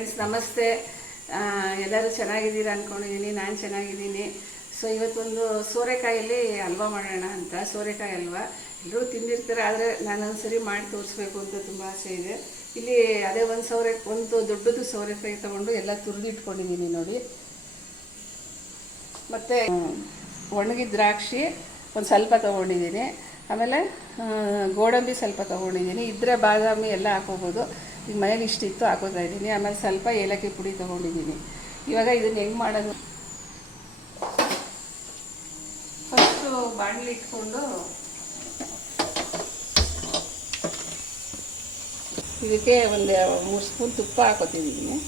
Friends ನಮಸ್ತೆ. ಎಲ್ಲರೂ ಚೆನ್ನಾಗಿದ್ದೀರಾ ಅಂದ್ಕೊಂಡಿದ್ದೀನಿ. ನಾನು ಚೆನ್ನಾಗಿದ್ದೀನಿ. ಸೊ ಇವತ್ತೊಂದು ಸೋರೆಕಾಯಲ್ಲಿ ಹಲ್ವಾ ಮಾಡೋಣ ಅಂತ. ಸೋರೆಕಾಯಿ ಹಲ್ವಾ ಎಲ್ಲರೂ ತಿಂದಿರ್ತಾರೆ, ಆದರೆ ನಾನೊಂದು ಸರಿ ಮಾಡಿ ತೋರಿಸ್ಬೇಕು ಅಂತ ತುಂಬ ಆಸೆ ಇದೆ. ಇಲ್ಲಿ ಅದೇ ಒಂದು ದೊಡ್ಡದು ಸೋರೆಕಾಯಿ ತೊಗೊಂಡು ಎಲ್ಲ ತುರಿದಿಟ್ಕೊಂಡಿದ್ದೀನಿ ನೋಡಿ. ಮತ್ತು ಒಣಗಿದ ದ್ರಾಕ್ಷಿ ಒಂದು ಸ್ವಲ್ಪ ತೊಗೊಂಡಿದ್ದೀನಿ. ಆಮೇಲೆ ಗೋಡಂಬಿ ಸ್ವಲ್ಪ ತೊಗೊಂಡಿದ್ದೀನಿ. ಇದ್ರೆ ಬಾದಾಮಿ ಎಲ್ಲ ಹಾಕೋಬೋದು. ಈಗ ಮನೇಲಿ ಇಷ್ಟಿತ್ತು ಹಾಕೋತಾ ಇದ್ದೀನಿ. ಆಮೇಲೆ ಸ್ವಲ್ಪ ಏಲಕ್ಕಿ ಪುಡಿ ತೊಗೊಂಡಿದ್ದೀನಿ. ಇವಾಗ ಇದನ್ನು ಹೆಂಗೆ ಮಾಡೋದು, ಫಸ್ಟು ಬಾಣಲಿ ಇಟ್ಕೊಂಡು ಇದಕ್ಕೆ ಒಂದು 3 ಸ್ಪೂನ್ ತುಪ್ಪ ಹಾಕೋತಿದ್ದೀನಿ.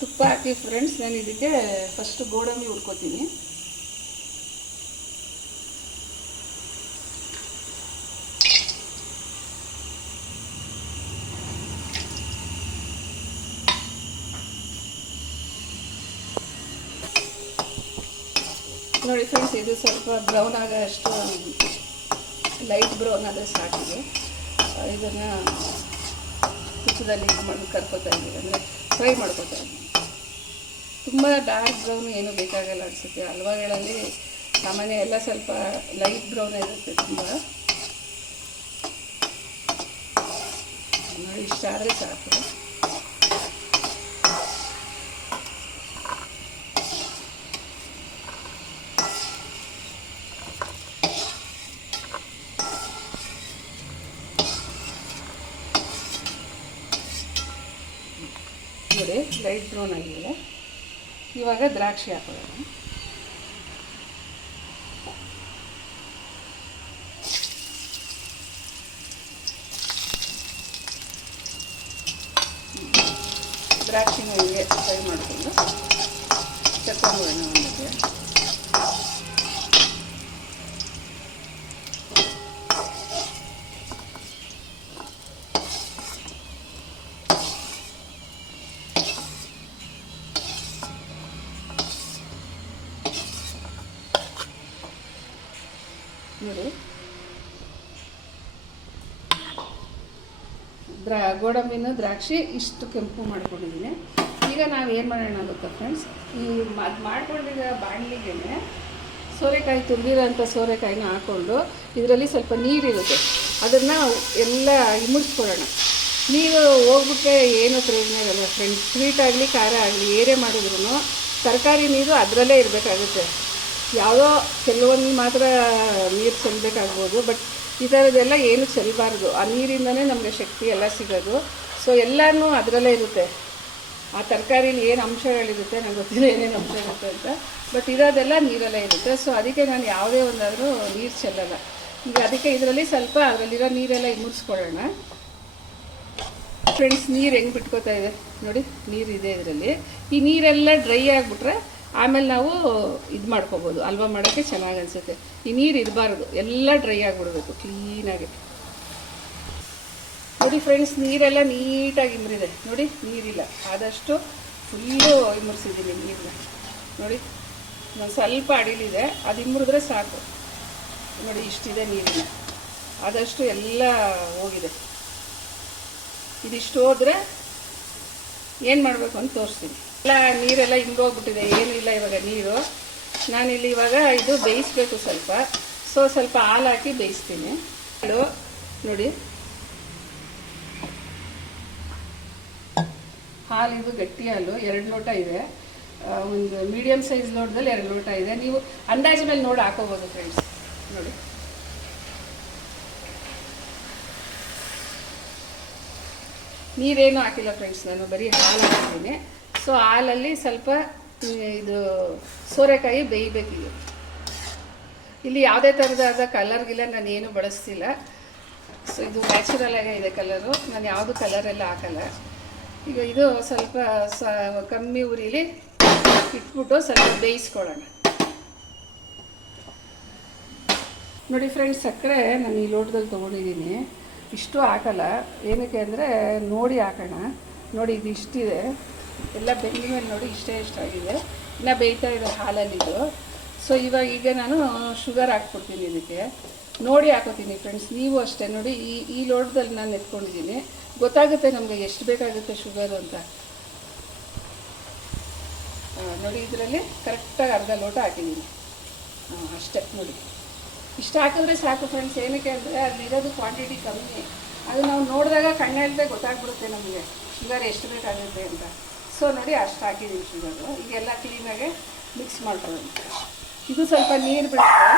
ತುಪ್ಪ ಹಾಕಿ ಫ್ರೆಂಡ್ಸ್, ನಾನು ಇದಕ್ಕೆ ಫಸ್ಟು ಗೋಡಂಬಿ ಹುರ್ಕೋತೀನಿ. ನೋಡಿ ಫ್ರೆಂಡ್ಸ್, ಇದು ಸ್ವಲ್ಪ ಬ್ರೌನ್ ಆಗೋಷ್ಟು ಲೈಟ್ ಬ್ರೌನ್ ಆದರೆ ಸಾಕಿದೆ. ಇದನ್ನು ತುಪ್ಪದಲ್ಲಿ ಇದು ಮಾಡಿ ಕರ್ಕೋತಾ ಇದ್ದೀವಿ, ಅಂದರೆ ಫ್ರೈ ಮಾಡ್ಕೋತಾ ಇದ್ದೀವಿ. ತುಂಬ ಡಾರ್ಕ್ ಬ್ರೌನ್ ಏನೂ ಬೇಕಾಗಲ್ಲ ಅನಿಸುತ್ತೆ. ಹಲ್ವಾಗಳಲ್ಲಿ ಸಾಮಾನ್ಯ ಎಲ್ಲ ಸ್ವಲ್ಪ ಲೈಟ್ ಬ್ರೌನ್ ಇರುತ್ತೆ ತುಂಬ. ನೋಡಿ ಇಷ್ಟ ಆದರೆ ಸಾಕು. ನೋಡಿ ಲೈಟ್ ಬ್ರೌನ್ ಆಗಿದೆ. ಇವಾಗ ದ್ರಾಕ್ಷಿ ಹಾಕೊಳ್ಳೋಣ. ದ್ರಾಕ್ಷಿನ ಹೀಗೆ ಫ್ರೈ ಮಾಡಿಕೊಂಡು ತಗೊಂಡೋಣ ಒಂದಕ್ಕೆ. ನೋಡಿ ಗೋಡಂಬಿನ ದ್ರಾಕ್ಷಿ ಇಷ್ಟು ಕೆಂಪು ಮಾಡ್ಕೊಂಡಿದ್ದೀನಿ. ಈಗ ನಾವು ಏನು ಮಾಡೋಣ ಗೊತ್ತಾ ಫ್ರೆಂಡ್ಸ್, ಈ ಅದು ಮಾಡ್ಕೊಂಡಿರೋ ಬಾಣಲಿಗೆ ಸೋರೆಕಾಯಿ ತುರಿದಿರೋಂಥ ಸೋರೆಕಾಯಿನ ಹಾಕ್ಕೊಂಡು ಇದರಲ್ಲಿ ಸ್ವಲ್ಪ ನೀರಿರುತ್ತೆ, ಅದನ್ನು ಎಲ್ಲ ಇಮುಡ್ಸ್ಕೊಳ್ಳೋಣ. ನೀರು ಹೋಗ್ಬಿಟ್ರೆ ಏನು ಪ್ರಯೋಜನ ಇರಲ್ಲ ಫ್ರೆಂಡ್ಸ್. ಸ್ವೀಟ್ ಆಗಲಿ ಖಾರ ಆಗಲಿ ಏನೇ ಮಾಡಿದ್ರು ತರಕಾರಿ ನೀರು ಅದರಲ್ಲೇ ಇರಬೇಕಾಗುತ್ತೆ. ಯಾವುದೋ ಕೆಲವೊಂದು ಮಾತ್ರ ನೀರು ಚೆಲ್ಲಬೇಕಾಗ್ಬೋದು, ಬಟ್ ಈ ಥರದ್ದೆಲ್ಲ ಏನು ಚೆಲ್ಲಬಾರ್ದು. ಆ ನೀರಿಂದನೇ ನಮಗೆ ಶಕ್ತಿ ಎಲ್ಲ ಸಿಗೋದು. ಸೊ ಎಲ್ಲನೂ ಅದರಲ್ಲೇ ಇರುತ್ತೆ. ಆ ತರಕಾರಿಲಿ ಏನು ಅಂಶಗಳಿರುತ್ತೆ ನಂಗೆ ಗೊತ್ತಿಲ್ಲ ಏನೇನು ಅಂಶ ಇರುತ್ತೆ ಅಂತ, ಬಟ್ ಇರೋದೆಲ್ಲ ನೀರಲ್ಲೇ ಇರುತ್ತೆ. ಸೊ ಅದಕ್ಕೆ ನಾನು ಯಾವುದೇ ಒಂದಾದರೂ ನೀರು ಚೆಲ್ಲಲ್ಲ. ಈಗ ಅದಕ್ಕೆ ಇದರಲ್ಲಿ ಸ್ವಲ್ಪ ಅದರಲ್ಲಿರೋ ನೀರೆಲ್ಲ ಇಮುಡ್ಸ್ಕೊಳ್ಳೋಣ ಫ್ರೆಂಡ್ಸ್. ನೀರು ಹೆಂಗೆ ಬಿಟ್ಕೋತಾ ಇದೆ ನೋಡಿ, ನೀರಿದೆ ಇದರಲ್ಲಿ. ಈ ನೀರೆಲ್ಲ ಡ್ರೈ ಆಗಿಬಿಟ್ರೆ ಆಮೇಲೆ ನಾವು ಇದು ಮಾಡ್ಕೋಬೋದು, ಹಲ್ವಾ ಮಾಡೋಕ್ಕೆ ಚೆನ್ನಾಗಿ ಅನಿಸುತ್ತೆ. ಈ ನೀರು ಇರಬಾರ್ದು, ಎಲ್ಲ ಡ್ರೈ ಆಗಿಬಿಡ್ಬೇಕು ಕ್ಲೀನಾಗಿ. ನೋಡಿ ಫ್ರೆಂಡ್ಸ್, ನೀರೆಲ್ಲ ನೀಟಾಗಿ ಇಮ್ರಿದೆ ನೋಡಿ, ನೀರಿಲ್ಲ. ಆದಷ್ಟು ಫುಲ್ಲು ಇಮರ್ಸಿದ್ದೀನಿ ನೀರನ್ನ. ನೋಡಿ ನಾನು ಸ್ವಲ್ಪ ಅಡಿಲಿದೆ, ಅದು ಇಮ್ರಿದ್ರೆ ಸಾಕು. ನೋಡಿ ಇಷ್ಟಿದೆ ನೀರಿನ, ಆದಷ್ಟು ಎಲ್ಲ ಹೋಗಿದೆ. ಇದಿಷ್ಟು ಹೋದರೆ ಏನು ಮಾಡಬೇಕು ಅಂತ ತೋರಿಸ್ತೀನಿ. ಎಲ್ಲ ನೀರೆಲ್ಲ ಹಿಂಗೋಗ್ಬಿಟ್ಟಿದೆ, ಏನೂ ಇಲ್ಲ ಇವಾಗ ನೀರು. ನಾನಿಲ್ಲಿ ಇವಾಗ ಇದು ಬೇಯಿಸ್ಬೇಕು ಸ್ವಲ್ಪ. ಸ್ವಲ್ಪ ಹಾಲು ಹಾಕಿ ಬೇಯಿಸ್ತೀನಿ. ಹಾಲು ನೋಡಿ, ಹಾಲು ಇದು ಗಟ್ಟಿ ಹಾಲು 2 ಲೋಟ ಇದೆ. ಒಂದು ಮೀಡಿಯಮ್ ಸೈಜ್ ಲೋಟದಲ್ಲಿ 2 ಲೋಟ ಇದೆ. ನೀವು ಅಂದಾಜು ಮೇಲೆ ನೋಡಿ ಹಾಕೋಬೋದು ಫ್ರೆಂಡ್ಸ್. ನೋಡಿ ನೀರೇನು ಹಾಕಿಲ್ಲ ಫ್ರೆಂಡ್ಸ್, ನಾನು ಬರೀ ಹಾಲು ಹಾಕ್ತೀನಿ. ಸೊ ಹಾಲಲ್ಲಿ ಸ್ವಲ್ಪ ಇದು ಸೋರೆಕಾಯಿ ಬೇಯಬೇಕಿದೆ. ಇಲ್ಲಿ ಯಾವುದೇ ಥರದಾದ ಕಲರ್ಗಿಲ್ಲ, ನಾನು ಏನು ಬಳಸ್ತಿಲ್ಲ. ಸೊ ಇದು ನ್ಯಾಚುರಲ್ ಆಗೇ ಇದೆ ಕಲರು, ನಾನು ಯಾವುದು ಕಲರೆಲ್ಲ ಹಾಕಲ್ಲ. ಈಗ ಇದು ಸ್ವಲ್ಪ ಕಮ್ಮಿ ಉರಿಲಿ ಇಟ್ಬಿಟ್ಟು ಸ್ವಲ್ಪ ಬೇಯಿಸ್ಕೊಳ್ಳೋಣ. ನೋಡಿ ಫ್ರೆಂಡ್ಸ್, ಸಕ್ಕರೆ ನಾನು ಈ ಲೋಟದಲ್ಲಿ ತೊಗೊಂಡಿದ್ದೀನಿ. ಇಷ್ಟು ಹಾಕಲ್ಲ, ಏನಕ್ಕೆ ಅಂದರೆ ನೋಡಿ ಹಾಕೋಣ. ನೋಡಿ ಇದು ಇಷ್ಟಿದೆ, ಎಲ್ಲ ಬೆಂದ ಮೇಲೆ ನೋಡಿ ಇಷ್ಟೇ ಇಷ್ಟಾಗಿದೆ. ಇನ್ನು ಬೇಯ್ತಾ ಇದೆ ಹಾಲಲ್ಲಿದು. ಸೊ ಈಗ ನಾನು ಶುಗರ್ ಹಾಕ್ಕೊಡ್ತೀನಿ ಇದಕ್ಕೆ. ನೋಡಿ ಹಾಕೋತೀನಿ ಫ್ರೆಂಡ್ಸ್, ನೀವು ಅಷ್ಟೇ ನೋಡಿ. ಈ ಲೋಟದಲ್ಲಿ ನಾನು ಎತ್ಕೊಂಡಿದ್ದೀನಿ, ಗೊತ್ತಾಗುತ್ತೆ ನಮಗೆ ಎಷ್ಟು ಬೇಕಾಗುತ್ತೆ ಶುಗರು ಅಂತ. ನೋಡಿ ಇದರಲ್ಲಿ ಕರೆಕ್ಟಾಗಿ ಅರ್ಧ ಲೋಟ ಹಾಕಿದ್ದೀನಿ ಅಷ್ಟೇ. ನೋಡಿ ಇಷ್ಟು ಹಾಕಿದ್ರೆ ಸಾಕು ಫ್ರೆಂಡ್ಸ್. ಏನಕ್ಕೆ ಅಂದರೆ ಅಲ್ಲಿರೋದು ಕ್ವಾಂಟಿಟಿ ಕಮ್ಮಿ, ಅದು ನಾವು ನೋಡಿದಾಗ ಕಣ್ಣೆಳ್ದೆ ಗೊತ್ತಾಗ್ಬಿಡುತ್ತೆ ನಮಗೆ ಶುಗರ್ ಎಷ್ಟು ಬೇಕಾಗುತ್ತೆ ಅಂತ. ಸೊ ನೋಡಿ ಅಷ್ಟು ಹಾಕಿದ್ದೀನಿ ಶುಗರು. ಈಗೆಲ್ಲ ಕ್ಲೀನಾಗೆ ಮಿಕ್ಸ್ ಮಾಡ್ಕೊಳ್ಳೋಣ. ಇದು ಸ್ವಲ್ಪ ನೀರು ಬಿಡುತ್ತೆ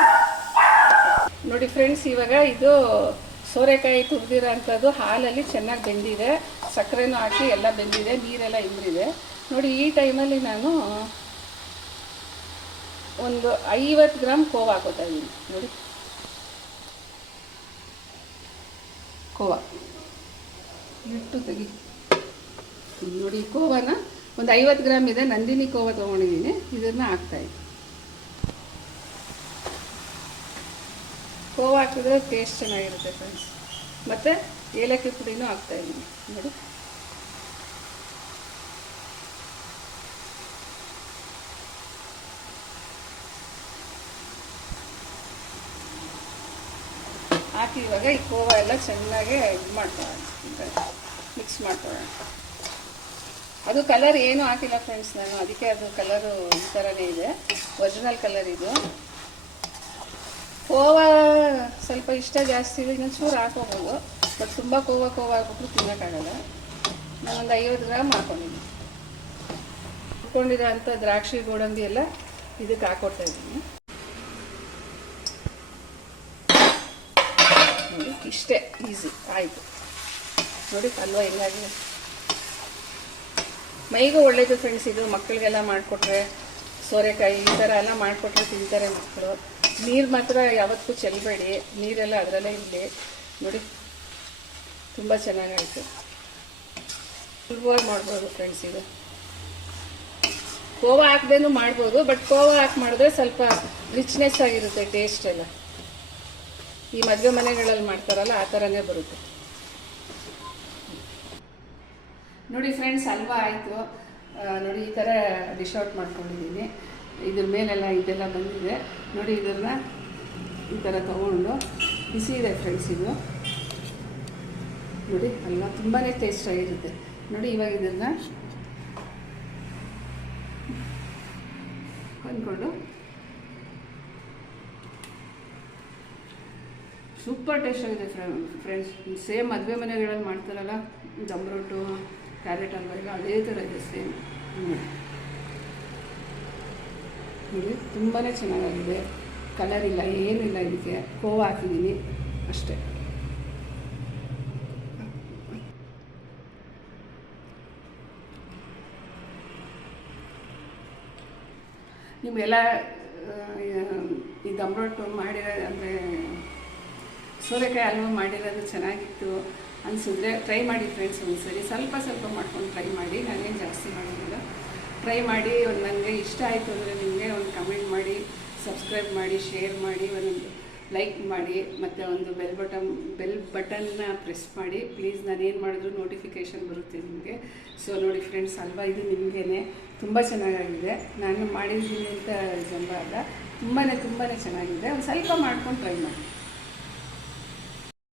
ನೋಡಿ ಫ್ರೆಂಡ್ಸ್. ಇವಾಗ ಇದು ಸೋರೆಕಾಯಿ ತುರಿದಿರೋ ಅಂಥದ್ದು ಹಾಲಲ್ಲಿ ಚೆನ್ನಾಗಿ ಬೆಂದಿದೆ, ಸಕ್ಕರೆನೂ ಹಾಕಿ ಎಲ್ಲ ಬೆಂದಿದೆ, ನೀರೆಲ್ಲ ಇಂಬ್ರಿದೆ ನೋಡಿ. ಈ ಟೈಮಲ್ಲಿ ನಾನು ಒಂದು 50 ಗ್ರಾಮ್ ಕೋವಾ ಹಾಕೋತಾ ಇದ್ದೀನಿ ನೋಡಿ. ಕೋವಾ ಇಟ್ಟು ತೆಗಿ ನೋಡಿ. ಕೋವಾನ ಒಂದು 50 ಗ್ರಾಮ್ ಇದೆ, ನಂದಿನಿ ಕೋವಾ ತೊಗೊಂಡಿದ್ದೀನಿ, ಇದನ್ನು ಹಾಕ್ತಾಯಿದ್ದೀನಿ. ಕೋವಾ ಹಾಕಿದ್ರೆ ಟೇಸ್ಟ್ ಚೆನ್ನಾಗಿರುತ್ತೆ ಫ್ರೆಂಡ್ಸ್. ಮತ್ತು ಏಲಕ್ಕಿ ಪುಡಿನೂ ಹಾಕ್ತಾಯಿದ್ದೀನಿ ನೋಡಿ. ಹಾಕಿ ಇವಾಗ ಈ ಕೋವಾ ಎಲ್ಲ ಚೆನ್ನಾಗಿ ಇದು ಮಾಡ್ಕೊಳ್ಳೋಣ, ಮಿಕ್ಸ್ ಮಾಡ್ಕೊಳ್ಳೋಣ. ಅದು ಕಲರ್ ಏನೂ ಹಾಕಿಲ್ಲ ಫ್ರೆಂಡ್ಸ್ ನಾನು, ಅದಕ್ಕೆ ಅದು ಕಲರು ಈ ಥರನೇ ಇದೆ, ಒರಿಜಿನಲ್ ಕಲರ್ ಇದು. ಕೋವಾ ಸ್ವಲ್ಪ ಇಷ್ಟ ಜಾಸ್ತಿ ಇದೆ, ಇನ್ನೊಂದು ಚೂರು ಹಾಕೋಬೋದು. ಬಟ್ ತುಂಬ ಕೋವಾ ಹಾಕ್ಬಿಟ್ರು ತಿನ್ನೋಕ್ಕಾಗಲ್ಲ. ನಾನೊಂದು 50 ಗ್ರಾಮ್ ಹಾಕೊಂಡಿದ್ದೀನಿ. ಇಟ್ಕೊಂಡಿರೋ ಅಂಥ ದ್ರಾಕ್ಷಿ ಗೋಡಂಬಿ ಎಲ್ಲ ಇದಕ್ಕೆ ಹಾಕ್ಕೊಡ್ತಾ ಇದ್ದೀನಿ ನೋಡಿ. ಇಷ್ಟೇ ಈಸಿ ಆಯಿತು ನೋಡಿ. ಹಲ್ವಾ ಹೆಂಗಾಗಿದೆ, ಮೈಗೂ ಒಳ್ಳೇದು ಫ್ರೆಂಡ್ಸ್. ಇದು ಮಕ್ಕಳಿಗೆಲ್ಲ ಮಾಡಿಕೊಟ್ರೆ, ಸೋರೆಕಾಯಿ ಈ ಥರ ಎಲ್ಲ ಮಾಡಿಕೊಟ್ರೆ ತಿಂತಾರೆ ಮಕ್ಕಳು. ನೀರು ಮಾತ್ರ ಯಾವತ್ತೂ ಚೆಲ್ಲಬೇಡಿ, ನೀರೆಲ್ಲ ಅದರಲ್ಲೇ ಇರಲಿ ನೋಡಿ. ತುಂಬ ಚೆನ್ನಾಗಾಯಿತು, ಸುಲಭವಾಗಿ ಮಾಡ್ಬೋದು ಫ್ರೆಂಡ್ಸ್. ಇದು ಕೋವಾ ಹಾಕ್ದೇನು ಮಾಡ್ಬೋದು, ಬಟ್ ಕೋವಾ ಹಾಕಿ ಮಾಡಿದ್ರೆ ಸ್ವಲ್ಪ ರಿಚ್ನೆಸ್ ಆಗಿರುತ್ತೆ ಟೇಸ್ಟ್ ಎಲ್ಲ. ಈ ಮದುವೆ ಮನೆಗಳಲ್ಲಿ ಮಾಡ್ತಾರಲ್ಲ ಆ ಥರನೇ ಬರುತ್ತೆ ನೋಡಿ ಫ್ರೆಂಡ್ಸ್. ಹಲ್ವಾ ಆಯಿತು ನೋಡಿ. ಈ ಥರ ಡಿಶ್ ಔಟ್ ಮಾಡ್ಕೊಂಡಿದ್ದೀನಿ. ಇದ್ರ ಮೇಲೆಲ್ಲ ಇದೆಲ್ಲ ಬಂದಿದೆ ನೋಡಿ. ಇದನ್ನು ಈ ಥರ ತೊಗೊಂಡು, ಬಿಸಿ ಇದೆ ಫ್ರೆಂಡ್ಸ್ ಇದು ನೋಡಿ. ಹಲ್ವಾ ತುಂಬಾ ಟೇಸ್ಟಾಗಿರುತ್ತೆ ನೋಡಿ. ಇವಾಗ ಇದನ್ನು ಅಂದ್ಕೊಂಡು ಸೂಪರ್ ಟೇಸ್ಟ್ ಆಗಿದೆ ಫ್ರೆಂಡ್ಸ್. ಸೇಮ್ ಮದುವೆ ಮನೆಗಳಲ್ಲಿ ಮಾಡ್ತಾರಲ್ಲ ದಮ್ ರೊಟ್ಟು, ಕ್ಯಾರೆಟ್ ಹಲ್ವಾ, ಈಗ ಅದೇ ಥರ ಇದೆ ಸೇಮ್ ನೋಡಿ. ತುಂಬಾ ಚೆನ್ನಾಗಾಗಿದೆ. ಕಲರ್ ಇಲ್ಲ, ಏನಿಲ್ಲ, ಇದಕ್ಕೆ ಕೋವಾ ಹಾಕಿದ್ದೀನಿ ಅಷ್ಟೇ. ನಿಮಗೆಲ್ಲ ಈ ದಮ್ ರೊಟ್ಟು ಮಾಡಿರೋ ಅಂದರೆ ಸೋರೆಕಾಯಿ ಹಲ್ವಾ ಮಾಡಿರೋದು ಚೆನ್ನಾಗಿತ್ತು ಅನಿಸಿದ್ರೆ ಟ್ರೈ ಮಾಡಿ ಫ್ರೆಂಡ್ಸ್. ಒಂದ್ಸರಿ ಸ್ವಲ್ಪ ಮಾಡ್ಕೊಂಡು ಟ್ರೈ ಮಾಡಿ. ನಾನೇನು ಜಾಸ್ತಿ ಮಾಡೋದಿಲ್ಲ. ಟ್ರೈ ಮಾಡಿ. ನನಗೆ ಇಷ್ಟ ಆಯಿತು ಅಂದರೆ ನಿಮಗೆ ಒಂದು ಕಮೆಂಟ್ ಮಾಡಿ, ಸಬ್ಸ್ಕ್ರೈಬ್ ಮಾಡಿ, ಶೇರ್ ಮಾಡಿ, ಒಂದು ಲೈಕ್ ಮಾಡಿ, ಮತ್ತು ಒಂದು ಬೆಲ್ ಬಟನ್ನ ಪ್ರೆಸ್ ಮಾಡಿ ಪ್ಲೀಸ್. ನಾನೇನು ಮಾಡಿದ್ರು ನೋಟಿಫಿಕೇಷನ್ ಬರುತ್ತೆ ನಿಮಗೆ. ಸೊ ನೋಡಿ ಫ್ರೆಂಡ್ಸ್, ಹಲ್ವಾ ಇದು ನಿಮಗೇ ತುಂಬ ಚೆನ್ನಾಗಾಗಿದೆ. ನಾನು ಮಾಡಿದ್ದೀನಿ ಅಂತ ಜಂಬ ಅಲ್ಲ, ತುಂಬಾ ಚೆನ್ನಾಗಿದೆ. ಒಂದು ಸ್ವಲ್ಪ ಮಾಡ್ಕೊಂಡು ಟ್ರೈ ಮಾಡಿ.